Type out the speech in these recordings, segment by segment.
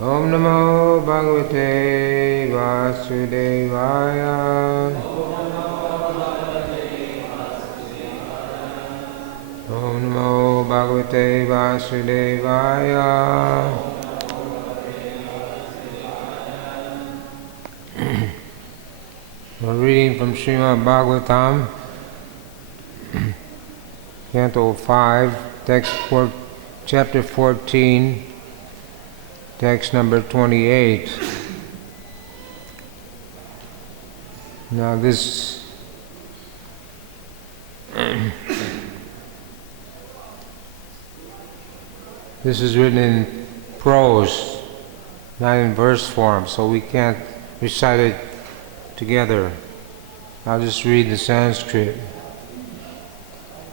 Om Namo Bhagavate Vasudevaya. Om Namo Bhagavate Vasudevaya. We're reading from Srimad Bhagavatam, Canto 5, Chapter 14, text number 28. Now this is written in prose, not in verse form, so we can't recite it together. I'll just read the Sanskrit.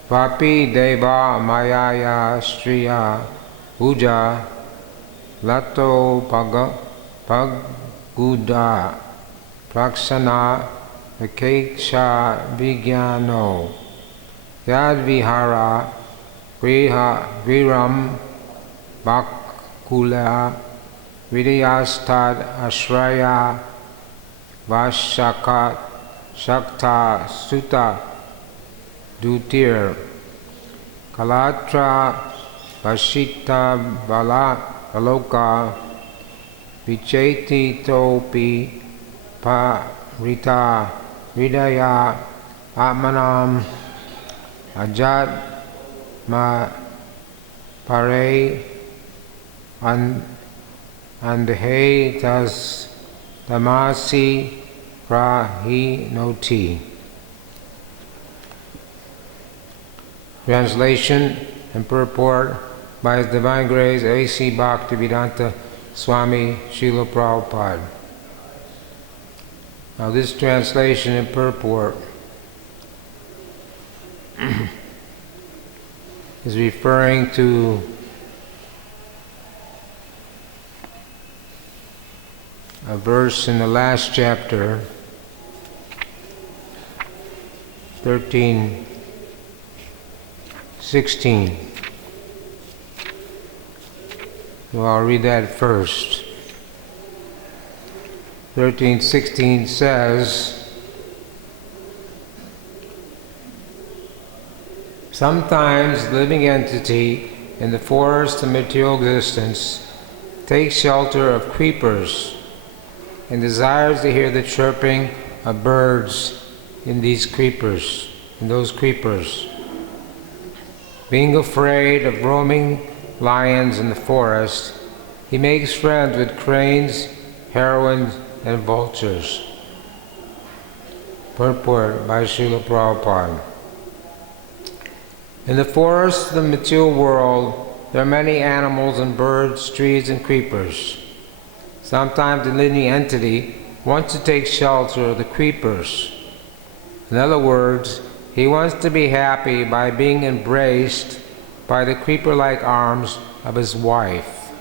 Vapi deva mayaya striya uja lato paguda praksana akeksha vigyano yad vihara viram bakula vidyastad ashraya vashakat shakta sutta dutir kalatra vashita baloka vicheti topi parita vidaya atmanam ajat ma pare andhe tas tamasi prahinoti. Translation and purport by His Divine Grace A.C. Bhaktivedanta Swami Srila Prabhupada. Now this translation and purport is referring to a verse in the last chapter, 13:16. Well, I'll read that first. 13:16 says, sometimes the living entity in the forest of material existence takes shelter of creepers and desires to hear the chirping of birds in those creepers. Being afraid of roaming lions in the forest, he makes friends with cranes, herons, and vultures. Purport by Srila Prabhupada. In the forests of the material world, there are many animals and birds, trees, and creepers. Sometimes the living entity wants to take shelter of the creepers. In other words, he wants to be happy by being embraced by the creeper-like arms of his wife.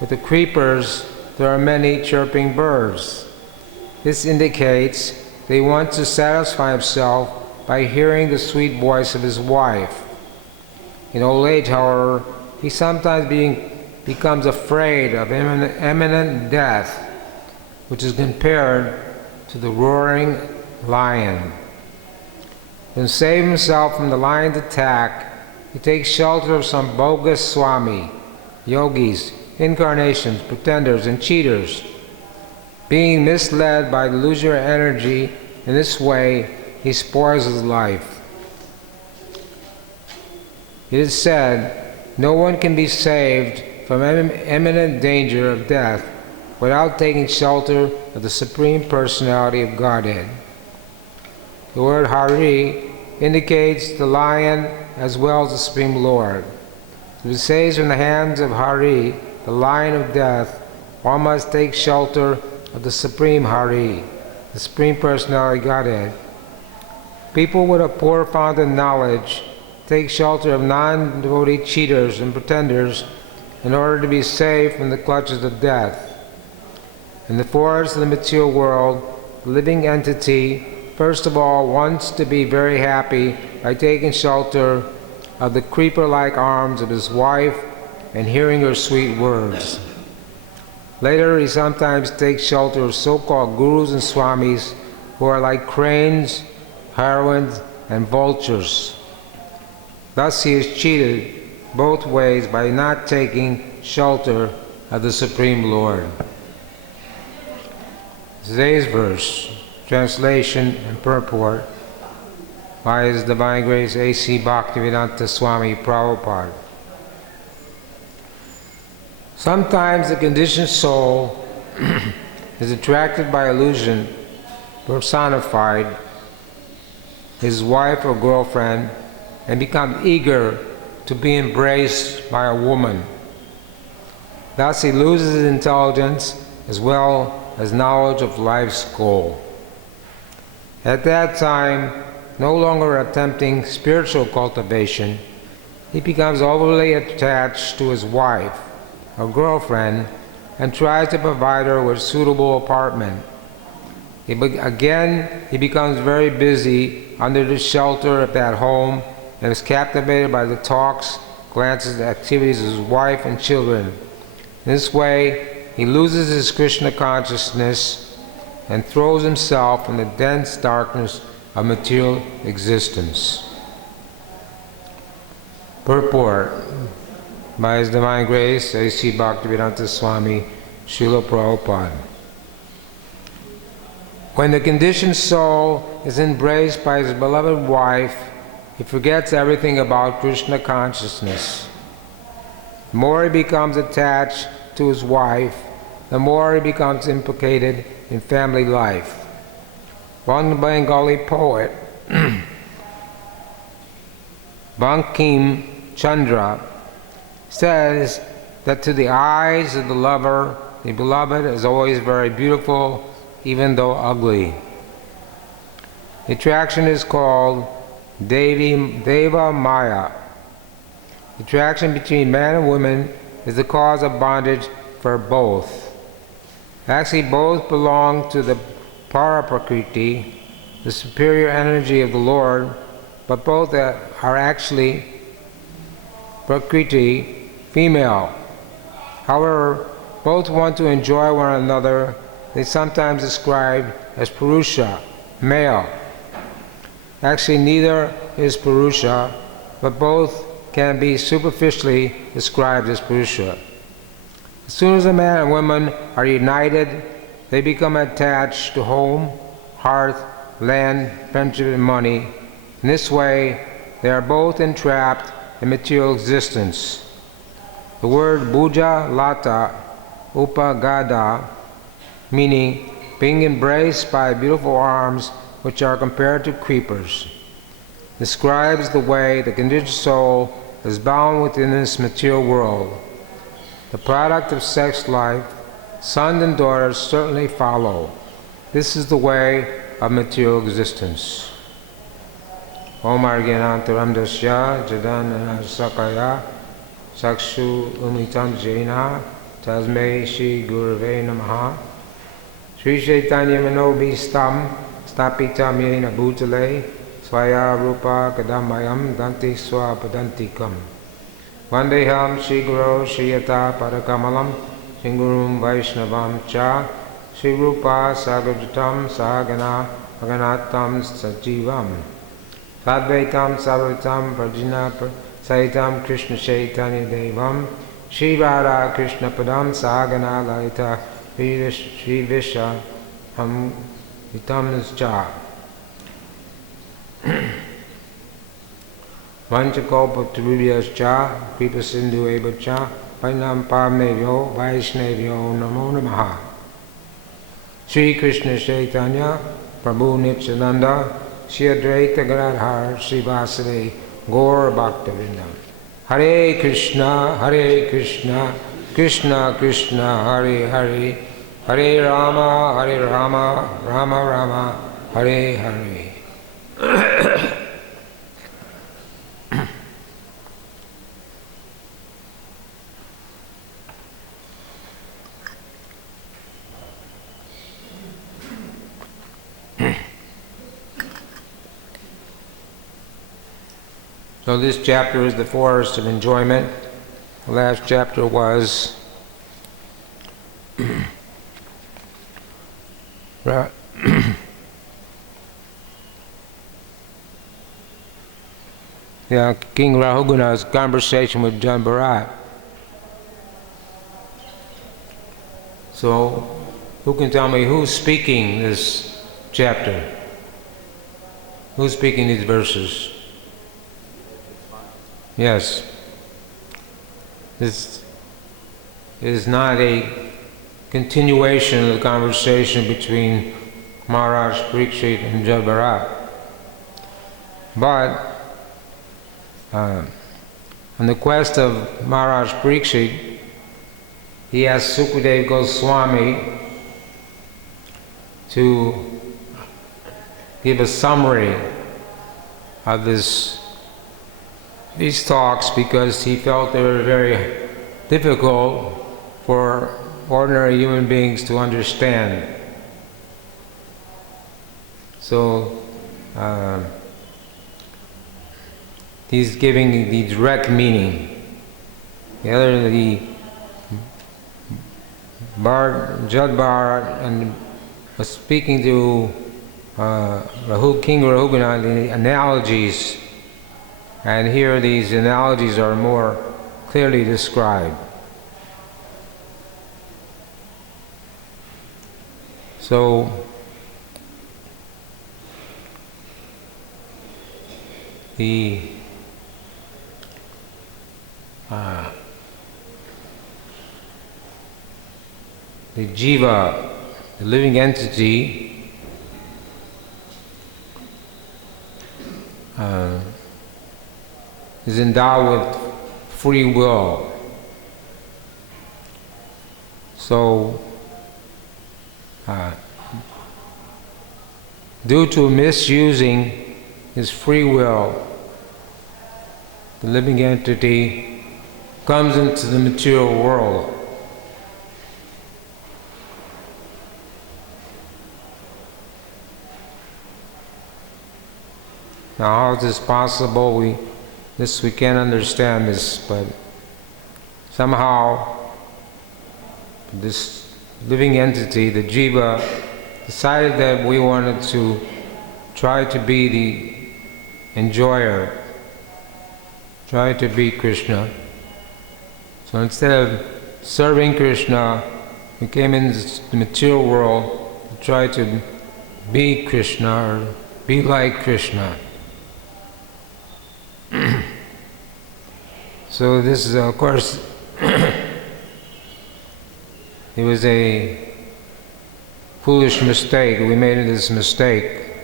With the creepers, there are many chirping birds. This indicates that he wants to satisfy himself by hearing the sweet voice of his wife. In old age, however, he sometimes becomes afraid of imminent death, which is compared to the roaring lion. To save himself from the lion's attack, he takes shelter of some bogus swami, yogis, incarnations, pretenders, and cheaters. Being misled by the illusory energy in this way, he spoils his life. It is said, no one can be saved from imminent danger of death without taking shelter of the Supreme Personality of Godhead. The word Hari indicates the lion as well as the Supreme Lord. If it says from the hands of Hari, the lion of death, one must take shelter of the Supreme Hari, the Supreme Personality of Godhead. People with a poor fountain of knowledge take shelter of non-devotee cheaters and pretenders in order to be saved from the clutches of death. In the forest of the material world, the living entity first of all wants to be very happy by taking shelter of the creeper-like arms of his wife and hearing her sweet words. Later, he sometimes takes shelter of so-called gurus and swamis who are like cranes, heroines, and vultures. Thus he is cheated both ways by not taking shelter of the Supreme Lord. Today's verse, translation and purport by His Divine Grace A.C. Bhaktivedanta Swami Prabhupada. Sometimes the conditioned soul is attracted by illusion, personified, his wife or girlfriend, and becomes eager to be embraced by a woman. Thus he loses his intelligence as well as knowledge of life's goal. At that time, no longer attempting spiritual cultivation, he becomes overly attached to his wife or girlfriend and tries to provide her with a suitable apartment. He becomes very busy under the shelter of that home and is captivated by the talks, glances, and activities of his wife and children. In this way, he loses his Krishna consciousness and throws himself in the dense darkness of material existence. Purport by His Divine Grace A.C. Bhaktivedanta Swami Srila Prabhupada. When the conditioned soul is embraced by his beloved wife, he forgets everything about Krishna consciousness. The more he becomes attached to his wife, the more he becomes implicated in family life. One Bengali poet, Bankim Chandra, says that to the eyes of the lover, the beloved is always very beautiful, even though ugly. The attraction is called Deva Maya. The attraction between man and woman is the cause of bondage for both. Actually, both belong to the Paraprakriti, the superior energy of the Lord, but both are actually Prakriti, female. However, both want to enjoy one another. They sometimes described as Purusha, male. Actually, neither is Purusha, but both can be superficially described as Purusha. As soon as a man and woman are united, they become attached to home, hearth, land, friendship, and money. In this way, they are both entrapped in material existence. The word Bhuja Lata Upagada, meaning being embraced by beautiful arms which are compared to creepers, describes the way the conditioned soul is bound within this material world. The product of sex life, sons and daughters certainly follow. This is the way of material existence. Om Argyanantaram Dasya Jadana Sakaya Sakshu Umitam Jaina Tasmei Shri Gurave Namaha Sri Chaitanya Manobhistam Stapitam Yena Bhutale Swaya Rupa Kadamayam Danti Swapadantikam Vandeham Shri Guru Shriyata Parakamalam Singurum Vaishnavam Cha Shri Rupa Sagrajatam Sahagana Aganatam Sajivam Sadvaitam Sarvatam Prajina Saitam Krishna Chaitanya Devam Shri Radha Krishna Padam Sahagana Lalita Shri Visha Ham Vitam Cha Vanchakopa Trubhyas Cha Kripa Sindhu Eva Cha Painam Pamevyo Vaishnavyo Namo Namaha Shri Krishna Chaitanya Prabhu Nityananda Shri Advaita Gadadhar Shri Vasudeva Gaur Bhaktivinoda Hare Krishna Krishna Krishna Hare Hare Hare Rama Rama Rama Hare Hare. So this chapter is the forest of enjoyment. The last chapter was Yeah, King Rahuguna's conversation with John Bharat. So, who can tell me who's speaking this chapter? Who's speaking these verses? Yes. This is not a continuation of the conversation between Maharaj Parikshit and John Bharat. But on the quest of Maharaj Parikshit, he asked Sukadeva Goswami to give a summary of these talks because he felt they were very difficult for ordinary human beings to understand. So he's giving the direct meaning. The other, the Jad Bharat and was speaking to King Rahugana, the analogies, and here these analogies are more clearly described. So the jiva, the living entity, is endowed with free will. So, due to misusing his free will, the living entity comes into the material world. Now, how is this possible? We can't understand this, but somehow this living entity, the jiva, decided that we wanted to try to be the enjoyer, try to be Krishna. So instead of serving Krishna, we came into the material world to try to be Krishna or be like Krishna. So this is, of course, it was a foolish mistake. We made this mistake.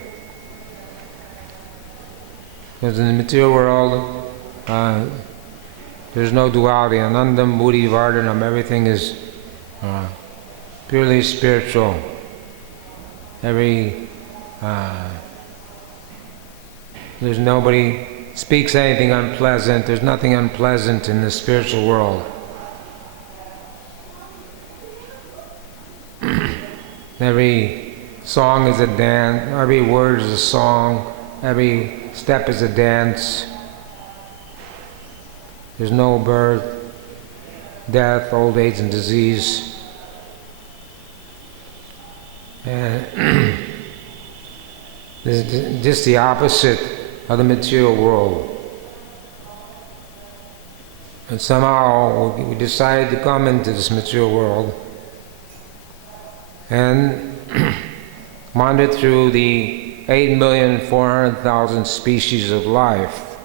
Because in the material world, there's no duality. Anandam, Buddhi, Vardhanam, everything is purely spiritual. There's nobody speaks anything unpleasant. There's nothing unpleasant in the spiritual world. Every song is a dance, every word is a song, every step is a dance. There's no birth, death, old age, and disease. And this is just the opposite of the material world. And somehow we decided to come into this material world and wander through the 8,400,000 species of life.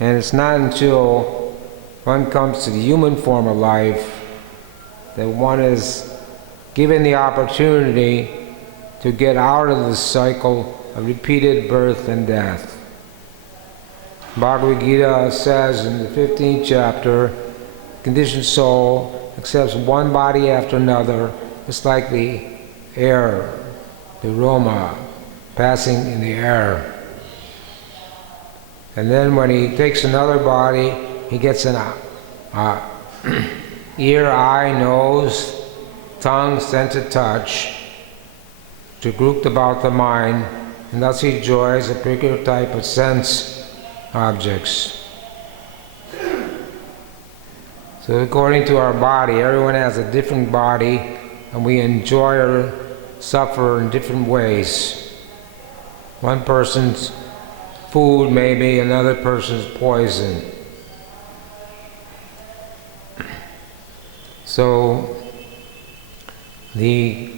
And it's not until one comes to the human form of life that one is given the opportunity to get out of the cycle of repeated birth and death. Bhagavad Gita says in the 15th chapter, conditioned soul accepts one body after another, just like the air, the aroma passing in the air. And then when he takes another body, he gets an ear, eye, nose, tongue, sense of touch, to grouped about the mind, and thus he enjoys a particular type of sense objects. So according to our body, everyone has a different body, and we enjoy or suffer in different ways. One person's food may be another person's poison. So the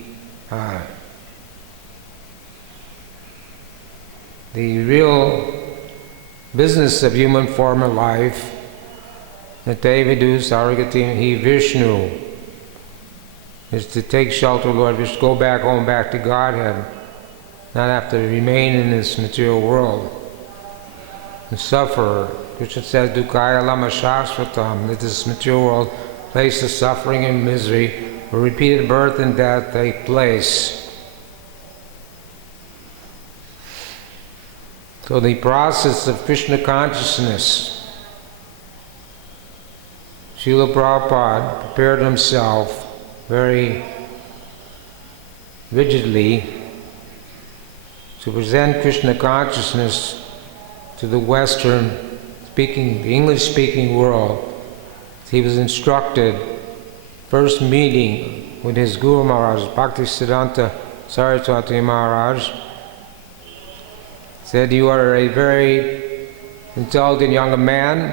real business of human form of life, Natavidu Saragatim Hi Vishnu, is to take shelter of Lord Vishnu, go back home, back to Godhead, not have to remain in this material world and suffer. Krishna says, Dukkaya Lama Shashvatam, that this material world, place of suffering and misery, where repeated birth and death take place. So the process of Krishna consciousness, Srila Prabhupada prepared himself very rigidly to present Krishna consciousness to the Western speaking, the English speaking world. He was instructed, first meeting with his Guru Maharaj, Bhaktisiddhanta Saraswati Maharaj, said, you are a very intelligent young man,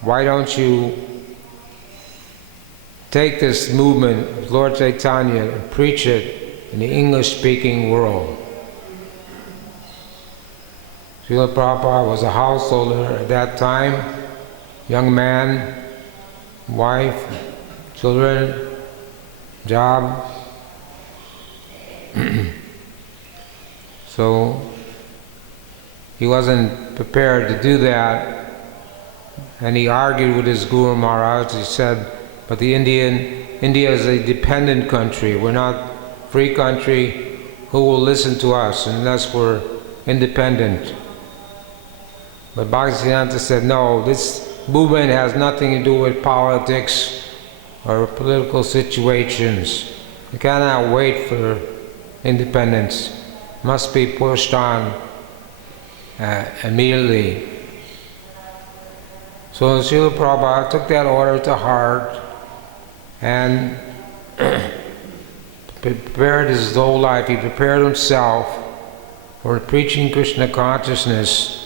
why don't you take this movement of Lord Chaitanya and preach it in the English-speaking world. Srila Prabhupada was a householder at that time, young man, wife, children, job. So he wasn't prepared to do that, and he argued with his Guru Maharaj. He said, but India is a dependent country. We're not a free country. Who will listen to us unless we're independent? But Bhaktisiddhanta said, no, this movement has nothing to do with politics or political situations. You cannot wait for independence. It must be pushed on immediately. So Srila Prabhupada took that order to heart and prepared his whole life. He prepared himself for preaching Krishna consciousness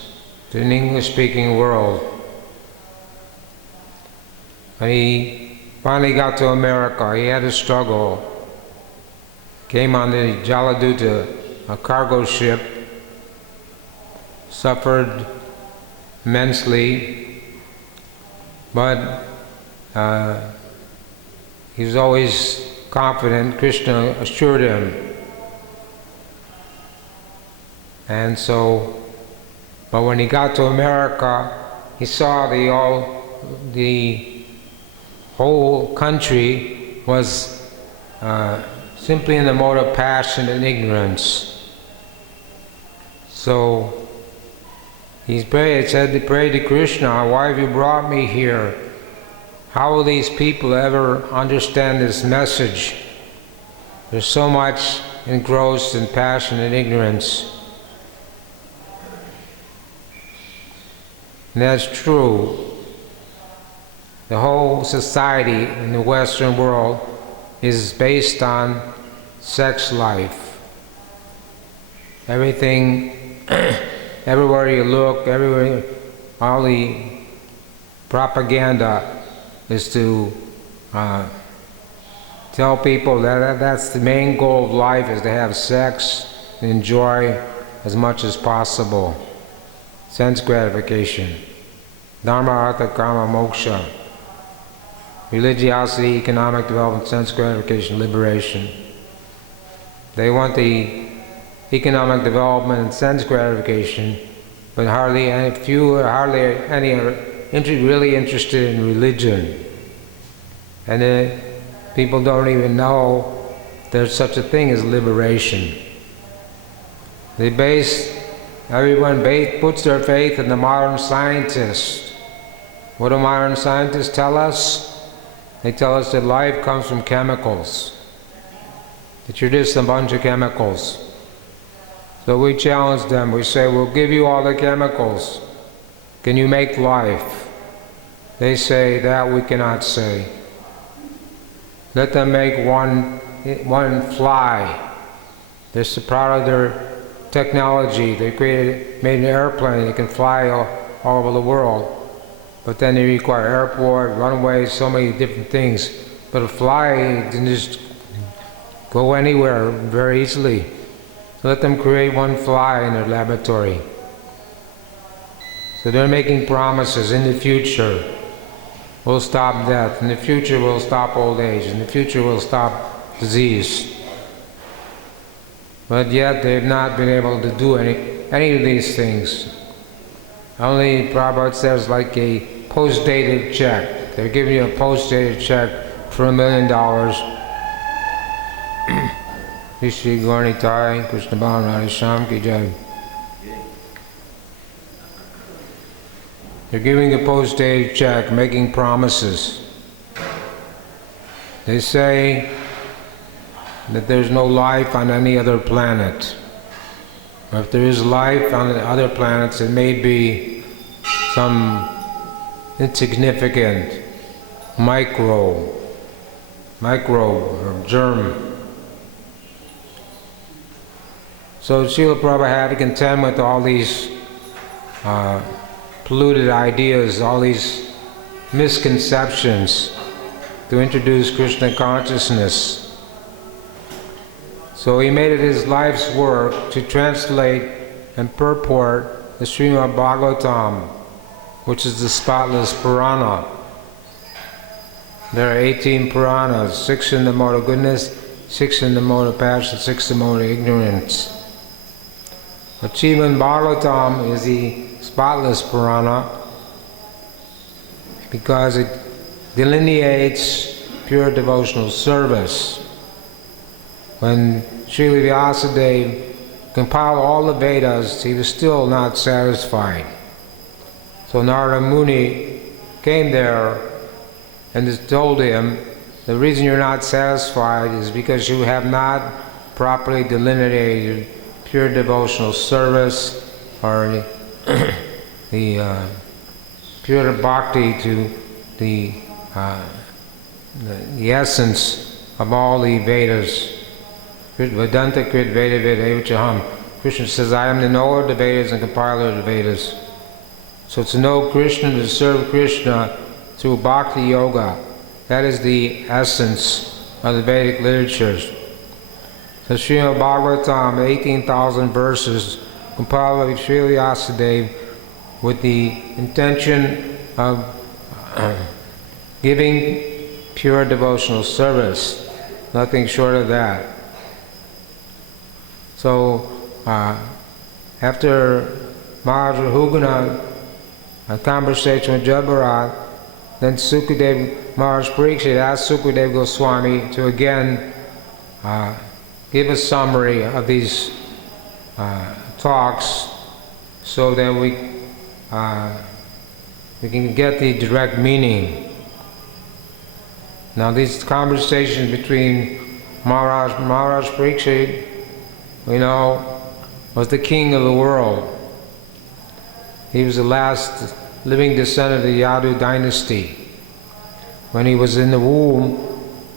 to an English-speaking world. When he finally got to America, he had a struggle. Came on the Jaladuta, a cargo ship, suffered immensely, but he was always confident. Krishna assured him. And so, but when he got to America, he saw the whole country was simply in the mode of passion and ignorance. So he said to pray to Krishna, why have you brought me here? How will these people ever understand this message? There's so much engrossed in passion and ignorance. And that's true. The whole society in the Western world is based on sex life. Everything, everywhere you look, everywhere, all the propaganda is to tell people that that's the main goal of life, is to have sex and enjoy as much as possible. Sense gratification. Dharma, artha, karma, moksha. Religiosity, economic development, sense gratification, liberation. They want the economic development and sense gratification, but hardly any are really interested in religion. And people don't even know there's such a thing as liberation. Everyone puts their faith in the modern scientists. What do modern scientists tell us? They tell us that life comes from chemicals, that you're just a bunch of chemicals. So we challenge them. We say, we'll give you all the chemicals. Can you make life? They say that we cannot say. Let them make one fly. They're so proud of their technology. They made an airplane that can fly all over the world. But then they require airport, runways, so many different things. But a fly can just go anywhere very easily. So let them create one fly in their laboratory. So they're making promises. In the future, we'll stop death. In the future, we'll stop old age. In the future, we'll stop disease. But yet, they've not been able to do any of these things. Only Prabhu says like a post-dated check. They're giving you a post-dated check for $1 million. Shri Gaurnitai, Krishna Bhavan Radhe Shyam Ki Jai. They're giving a post-dated check, making promises. They say that there's no life on any other planet. Or if there is life on the other planets, it may be some insignificant microbe or germ. So Srila Prabhupada had to contend with all these polluted ideas, all these misconceptions to introduce Krishna consciousness. So he made it his life's work to translate and purport the Srimad Bhagavatam, which is the spotless Purana. There are 18 Puranas, 6 in the mode of goodness, 6 in the mode of passion, 6 in the mode of ignorance. But Srimad Bhagavatam is the spotless Purana because it delineates pure devotional service. When Srila Vyasadeva compiled all the Vedas, he was still not satisfied. So Narada Muni came there and told him, the reason you're not satisfied is because you have not properly delineated pure devotional service or the pure bhakti to the essence of all the Vedas. Vedanta Krit Veda Vedavachaham. Krishna says, I am the knower of the Vedas and compiler of the Vedas. So to know Krishna, to serve Krishna through bhakti yoga, that is the essence of the Vedic literatures. So Srimad Bhagavatam, 18,000 verses, compiled by Srila Vyasadeva with the intention of giving pure devotional service, nothing short of that. So after Maharaj Rahugana, a conversation with Jabharat, then Sukadeva, Maharaj Parikshit asked Sukadeva Goswami to again give a summary of these talks so that we can get the direct meaning. Now these conversations between Maharaj Parikshit, we know, was the king of the world. He was the last living descendant of the Yadu dynasty. When he was in the womb,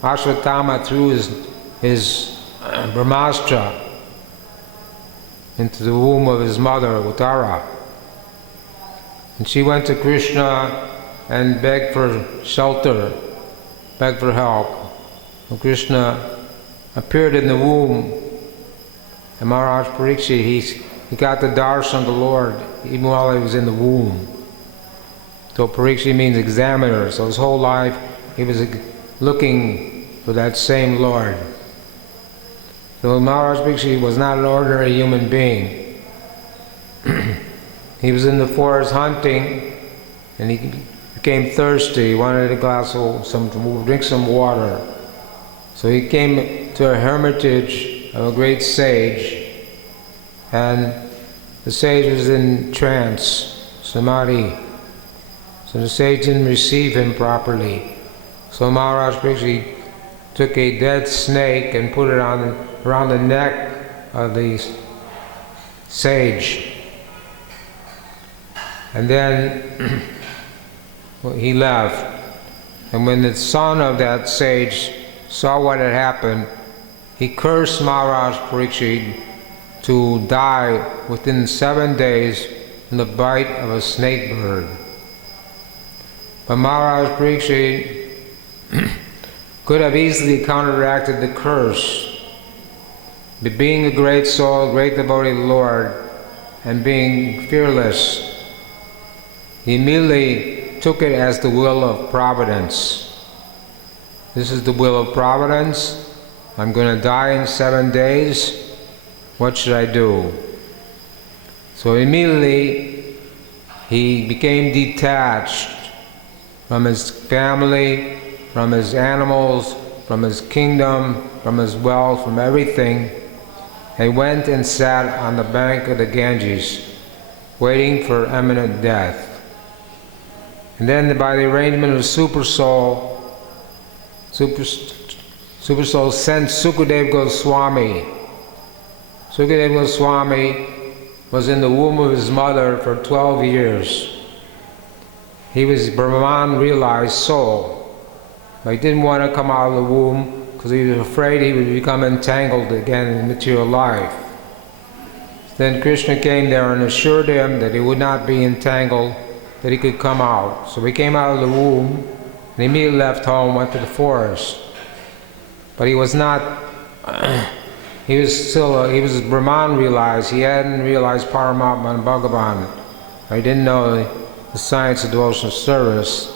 Ashwatthama threw his Brahmastra into the womb of his mother, Uttara. And she went to Krishna and begged for shelter, begged for help. And Krishna appeared in the womb, and Maharaj Parikshit, he got the darshan of the Lord even while he was in the womb. So Parikshit means examiner, so his whole life he was looking for that same Lord. So Maharaj Parikshit was not an ordinary human being. He was in the forest hunting, and he became thirsty. He wanted a glass of drink some water. So he came to a hermitage of a great sage, and the sage was in trance, samadhi. So the sage didn't receive him properly. So Maharaj Parikshit took a dead snake and put it around the neck of the sage. And then he left. And when the son of that sage saw what had happened, he cursed Maharaj Parikshit to die within 7 days from the bite of a snake bird. But Maharaj Parikshit could have easily counteracted the curse. But being a great soul, great devotee of the Lord, and being fearless, he immediately took it as the will of Providence. This is the will of Providence. I'm going to die in 7 days. What should I do? So immediately he became detached from his family, from his animals, from his kingdom, from his wealth, from everything. He went and sat on the bank of the Ganges, waiting for imminent death. And then by the arrangement of Super Soul sent Sukadev Goswami. Sukadev Goswami was in the womb of his mother for 12 years. He was Brahman realized soul, but he didn't want to come out of the womb because he was afraid he would become entangled again in material life. Then Krishna came there and assured him that he would not be entangled, that he could come out. So he came out of the womb and immediately left home, went to the forest. But he was not, he was Brahman realized. He hadn't realized Paramatma and Bhagavan. He didn't know the science of devotional service.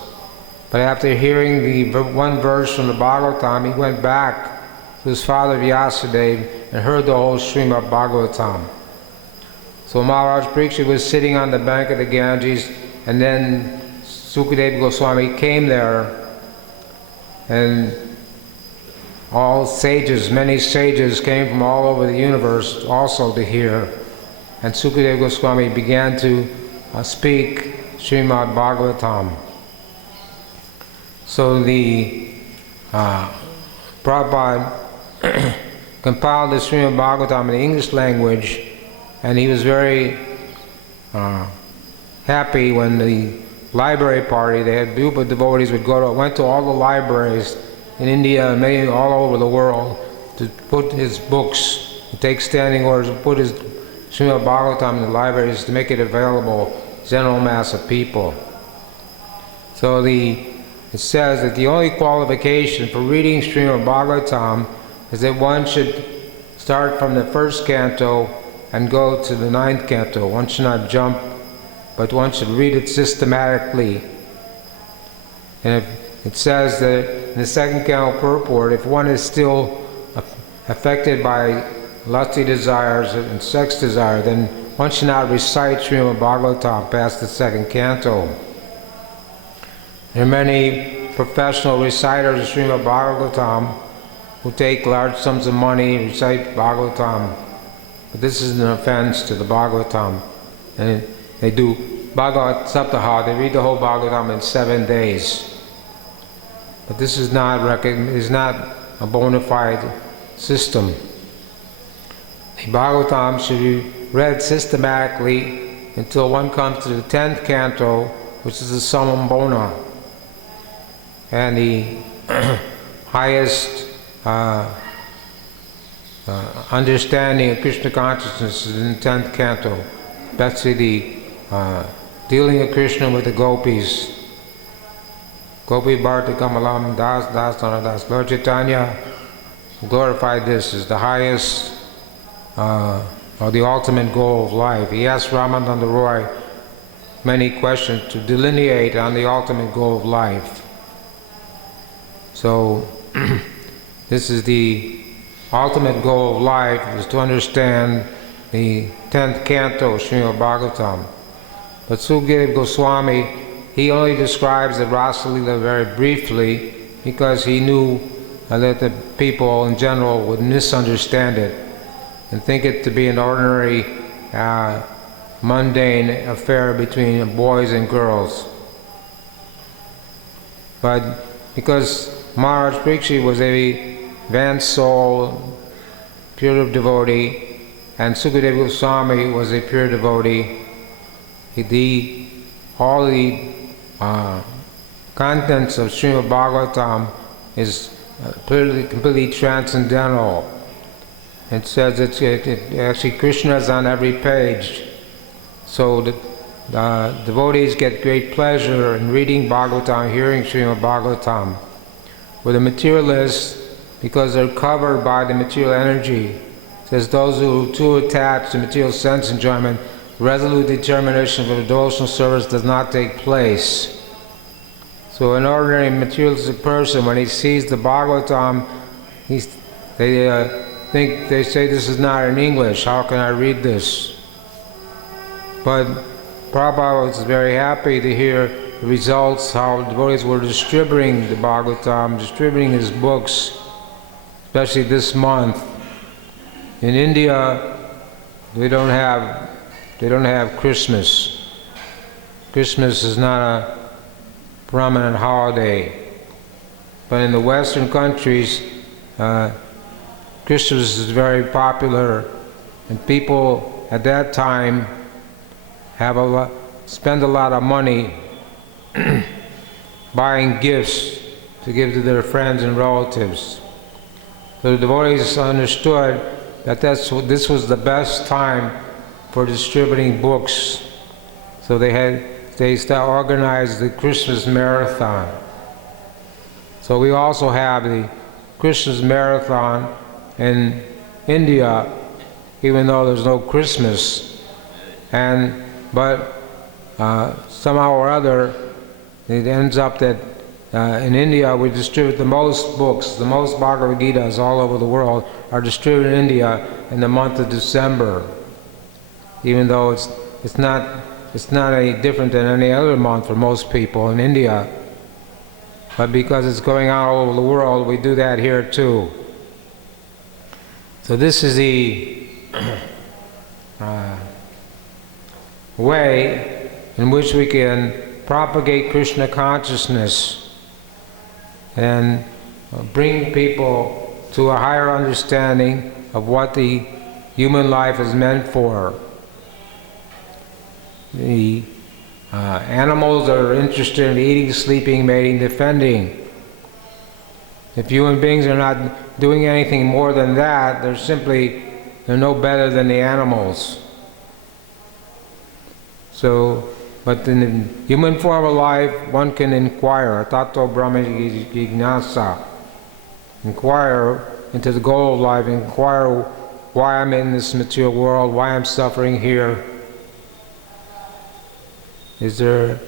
But after hearing the one verse from the Bhagavatam, he went back to his father Vyasadeva and heard the whole Srimad Bhagavatam. So Maharaj Parikshit was sitting on the bank of the Ganges, and then Sukadeva Goswami came there, and all sages, many sages came from all over the universe also to hear. And Sukadeva Goswami began to speak Srimad Bhagavatam. So the Prabhupada compiled the Srimad Bhagavatam in the English language, and he was very happy when the library party, they had a group of devotees went to all the libraries in India and maybe all over the world to put his books, to take standing orders, to put his Srimad Bhagavatam in the libraries to make it available to general mass of people. So it says that the only qualification for reading Srimad Bhagavatam is that one should start from the first canto and go to the 9th canto. One should not jump, but one should read it systematically. And it says that in the 2nd canto purport, if one is still affected by lusty desires and sex desire, then one should not recite Srimad Bhagavatam past the 2nd canto. There are many professional reciters of Srimad Bhagavatam who take large sums of money, recite Bhagavatam. But this is an offense to the Bhagavatam. And they do Bhagavat Saptaha, they read the whole Bhagavatam in 7 days. But this is not a bona fide system. The Bhagavatam should be read systematically until one comes to the 10th canto, which is the Summum Bona. And the highest understanding of Krishna consciousness is in the 10th canto. Especially the dealing of Krishna with the gopis. Gopi Bharti Kamalam Das Das Dana Das. Lord Chaitanya glorified this as the highest or the ultimate goal of life. He asked Ramananda Roy many questions to delineate on the ultimate goal of life. So this is the ultimate goal of life, is to understand the 10th canto of Srimad Bhagavatam. But Sukadeva Goswami, he only describes the Rasa Lila very briefly because he knew that the people in general would misunderstand it and think it to be an ordinary mundane affair between boys and girls. But because Maharaj Parikshit was a advanced soul, pure devotee, and Sukadeva Goswami was a pure devotee, all the contents of Srimad Bhagavatam is completely transcendental. It says actually Krishna is on every page. So the devotees get great pleasure in reading Bhagavatam, hearing Srimad Bhagavatam. With the materialists, because they're covered by the material energy, it says those who are too attached to material sense enjoyment, resolute determination for the devotional service does not take place. So an ordinary materialistic person, when he sees the Bhagavatam, they say this is not in English, how can I read this? But Prabhupada was very happy to hear the results, how devotees were distributing the Bhagavatam, distributing his books, especially this month. In India, they don't have Christmas. Christmas is not a prominent holiday. But in the Western countries, Christmas is very popular, and people at that time spend a lot of money buying gifts to give to their friends and relatives. So the devotees understood that this was the best time for distributing books. So they organized the Christmas marathon. So we also have the Christmas marathon in India, even though there's no Christmas. But somehow or other, it ends up that in India we distribute the most books, the most Bhagavad Gitas all over the world are distributed in India in the month of December, even though it's not any different than any other month for most people in India. But because it's going on all over the world, we do that here too. So this is the way in which we can propagate Krishna consciousness and bring people to a higher understanding of what the human life is meant for. The animals are interested in eating, sleeping, mating, defending. If human beings are not doing anything more than that, they're no better than the animals. So, but in the human form of life, one can inquire, tato brahma jignasa, inquire into the goal of life, inquire why I'm in this material world, why I'm suffering here. Is there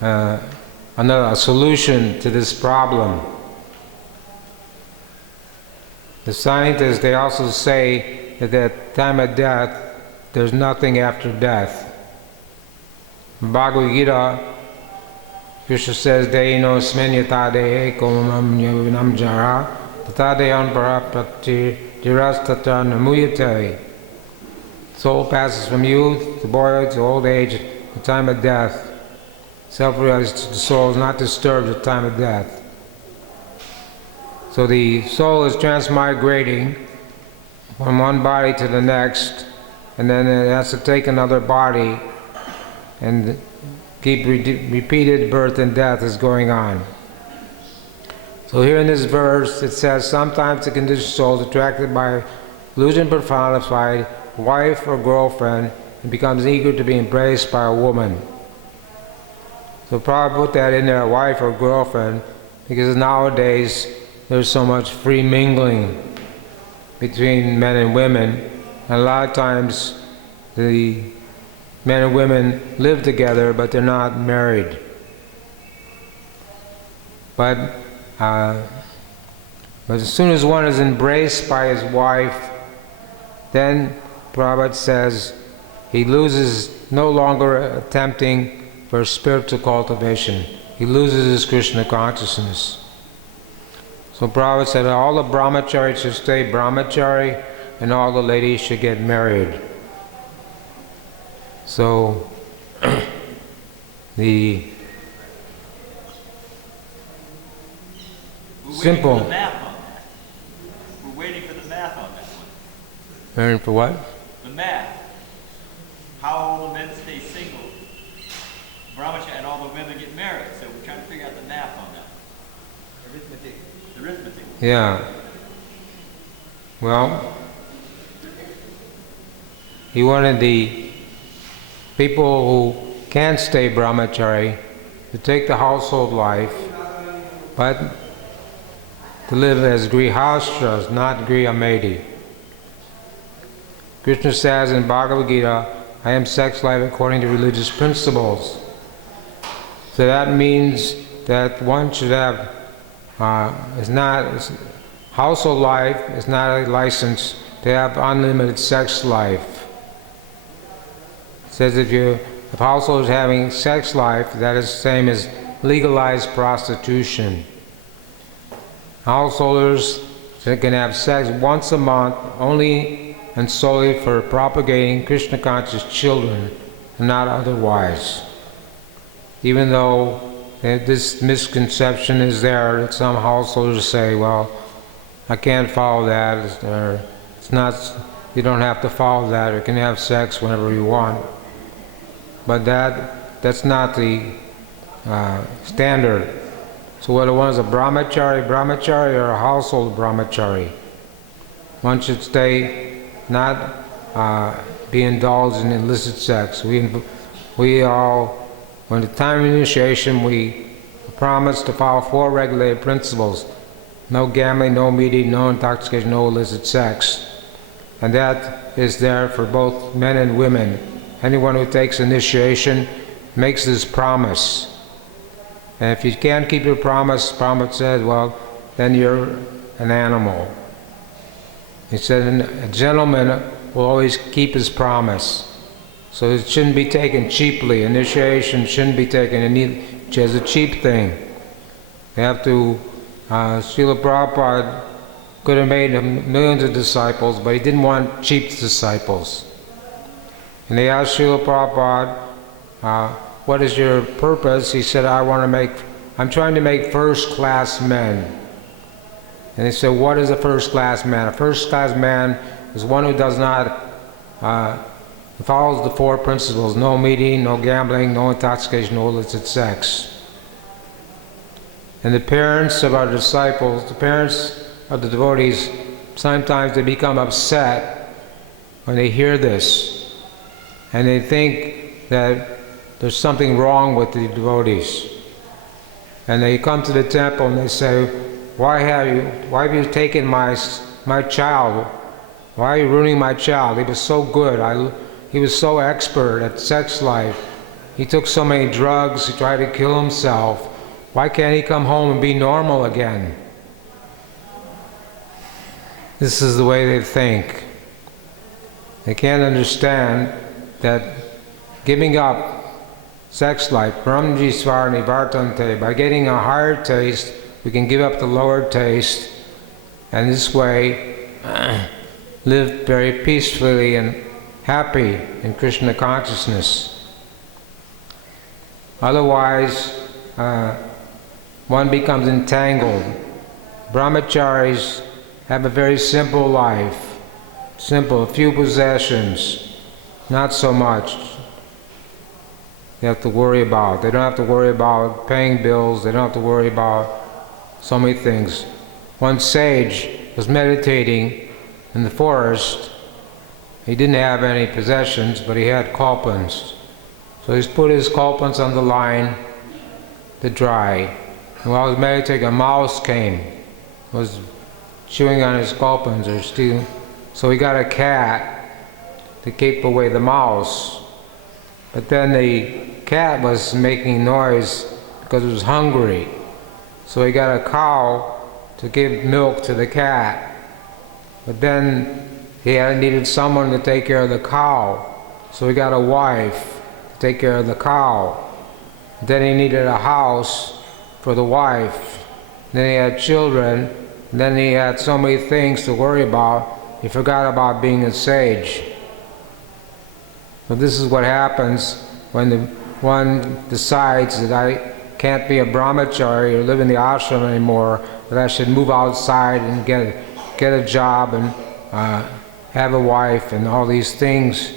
a solution to this problem? The scientists, they also say that at the time of death, there's nothing after death. In Bhagavad Gita, Krishna says, Deino smenyata dehe komam yavinam jara tata deyan parapati dirastata namuyate. Soul passes from youth to boyhood to old age, the time of death. Self-realized soul is not disturbed at the time of death. So the soul is transmigrating from one body to the next, and then it has to take another body, and keep repeated birth and death is going on. So here in this verse it says, sometimes the conditioned soul is attracted by illusion personified, wife or girlfriend, and becomes eager to be embraced by a woman. So probably put that in there, wife or girlfriend, because nowadays there's so much free mingling between men and women, and a lot of times the men and women live together, but they're not married. But as soon as one is embraced by his wife, then Prabhupada says he loses, no longer attempting for spiritual cultivation. He loses his Krishna consciousness. So Prabhupada said all the brahmacharis should stay brahmachari and all the ladies should get married. So the simple. We're waiting for the math on that one. Waiting for what? The math. How all the men stay single, brahmachari, and all the women women get married. So we're trying to figure out the math on that. Arithmetic. Arithmetic. Yeah. Well, he wanted the people who can't stay brahmachari to take the household life, but to live as grihastras, not griyameti. Krishna says in Bhagavad Gita, I am sex life according to religious principles. So that means that one should have, household life is not a license to have unlimited sex life. It says if household is having sex life, that is the same as legalized prostitution. Householders can have sex once a month only and solely for propagating Krishna conscious children and not otherwise. Even though this misconception is there that some householders say, well, I can't follow that, or it's not, you don't have to follow that, or you can have sex whenever you want. But that's not the standard. So whether one is a brahmachari or a household brahmachari, one should stay, not be indulged in illicit sex. We all, when the time of initiation, we promise to follow 4 regulated principles: no gambling, no meeting, no intoxication, no illicit sex. And that is there for both men and women. Anyone who takes initiation makes this promise. And if you can't keep your promise, Prabhu said, well, then you're an animal. He said a gentleman will always keep his promise. So it shouldn't be taken cheaply. Initiation shouldn't be taken as a cheap thing. You have to, Srila Prabhupada could have made millions of disciples, but he didn't want cheap disciples. And they asked Srila Prabhupada, what is your purpose? He said, I'm trying to make first-class men. And they said, what is a first-class man? A first-class man is one who does not, follows the 4 principles: no meeting, no gambling, no intoxication, no illicit sex. And the parents of our disciples, the parents of the devotees, sometimes they become upset when they hear this. And they think that there's something wrong with the devotees. And they come to the temple and they say, why have you taken my child? Why are you ruining my child? He was so good. He was so expert at sex life. He took so many drugs, he tried to kill himself. Why can't he come home and be normal again? This is the way they think. They can't understand that giving up sex life, Brahmjisvar Nivartante, by getting a higher taste, we can give up the lower taste, and this way live very peacefully and happy in Krishna consciousness. Otherwise, one becomes entangled. Brahmacharis have a very simple life, simple, few possessions, not so much they have to worry about. They don't have to worry about paying bills, they don't have to worry about so many things. One sage was meditating in the forest. He didn't have any possessions, but he had kalpans. So he's put his kalpans on the line to dry. And while he was meditating, a mouse came, was chewing on his kalpans or stealing. So he got a cat to keep away the mouse. But then the cat was making noise because it was hungry. So he got a cow to give milk to the cat. But then he needed someone to take care of the cow. So he got a wife to take care of the cow. Then he needed a house for the wife. Then he had children. Then he had so many things to worry about, he forgot about being a sage. So this is what happens when one decides that I can't be a brahmachari or live in the ashram anymore, that I should move outside and get a job and have a wife and all these things.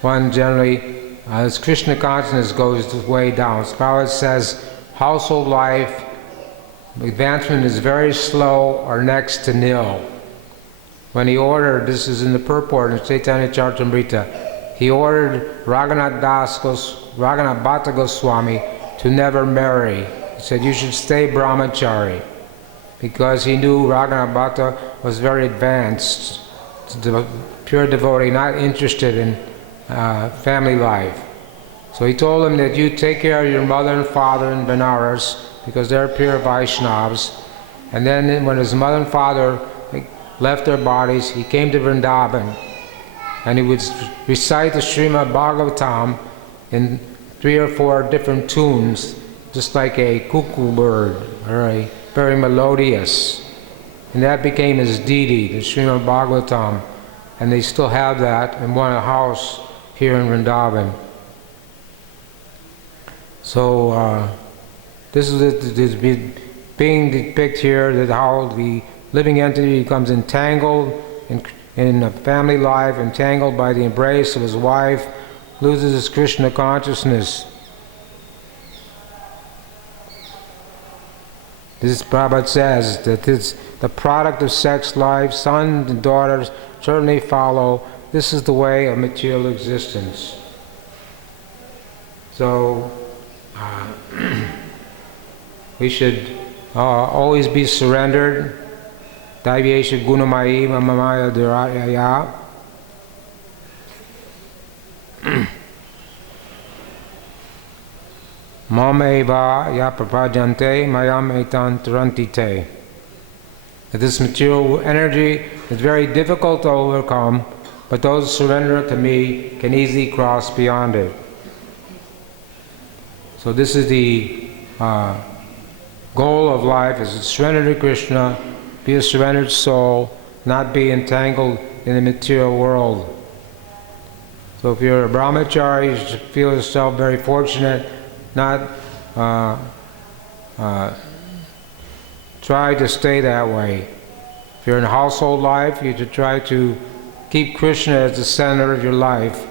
One generally as Krishna consciousness goes way down. Prabhupada says household life advancement is very slow or next to nil. When he ordered, this is in the purport in Chaitanya Charitamrita, he ordered Raghunath Bhatta Goswami to never marry. He said, you should stay brahmachari, because he knew Raghunath Bhatta was very advanced, pure devotee, not interested in family life. So he told him that you take care of your mother and father in Benares, because they're pure Vaishnavas. And then when his mother and father left their bodies, he came to Vrindavan, and he would recite the Srimad Bhagavatam in 3 or 4 different tunes, just like a cuckoo bird, very melodious. And that became his deity, the Srimad Bhagavatam. And they still have that in one house here in Vrindavan. So this is being depicted here, that how the living entity becomes entangled in a family life, entangled by the embrace of his wife, loses his Krishna consciousness. This Prabhupada says that it's the product of sex life, sons and daughters certainly follow. This is the way of material existence. So we should always be surrendered. Davyesha gunamayi mamamaya durayaya. Mam eva ya prapajante mayam etan tarantite. This material energy is very difficult to overcome, but those who surrender it to me can easily cross beyond it. So this is the goal of life, is to surrender to Krishna, be a surrendered soul, not be entangled in the material world. So if you're a brahmachari, you should feel yourself very fortunate. Not try to stay that way. If you're in household life, you should try to keep Krishna as the center of your life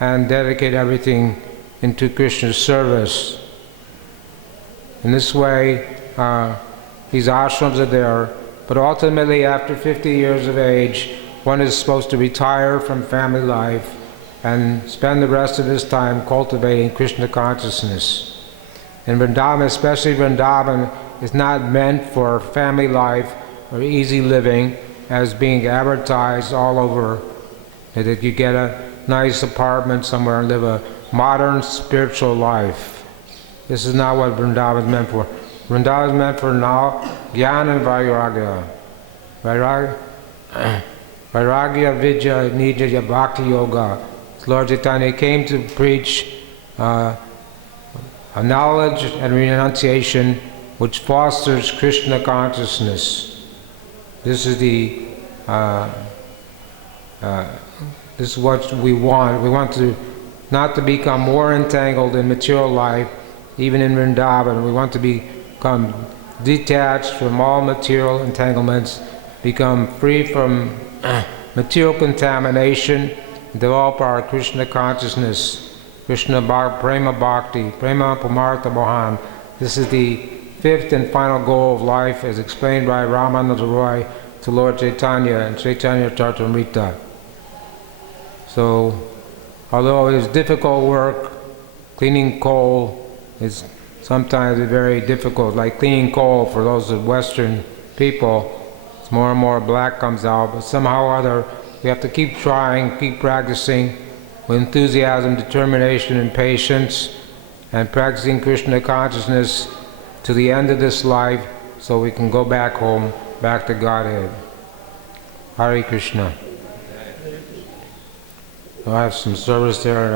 and dedicate everything into Krishna's service. In this way, these ashrams are there, but ultimately after 50 years of age, one is supposed to retire from family life and spend the rest of his time cultivating Krishna consciousness. And Vrindavan, especially Vrindavan, is not meant for family life or easy living as being advertised all over, that you get a nice apartment somewhere and live a modern spiritual life. This is not what Vrindavan is meant for. Vrindavan is meant for now Jnana and Vairagya. Vairagya Vidya Nijaya Bhakti Yoga. Lord Chaitanya came to preach a knowledge and renunciation which fosters Krishna consciousness. This is this is what we want. We want to not to become more entangled in material life, even in Vrindavan. We want to become detached from all material entanglements, become free from material contamination, develop our Krishna consciousness, Krishna Prema Bhakti, Prema Pamartha Mohan. This is the 5th and final goal of life, as explained by Ramananda Roy to Lord Chaitanya and Chaitanya Charitamrita. So, although it is difficult work, cleaning coal is sometimes very difficult, like cleaning coal for those of Western people. It's more and more black comes out, but somehow or other we have to keep trying, keep practicing with enthusiasm, determination, and patience, and practicing Krishna consciousness to the end of this life, so we can go back home, back to Godhead. Hare Krishna. I have some service there.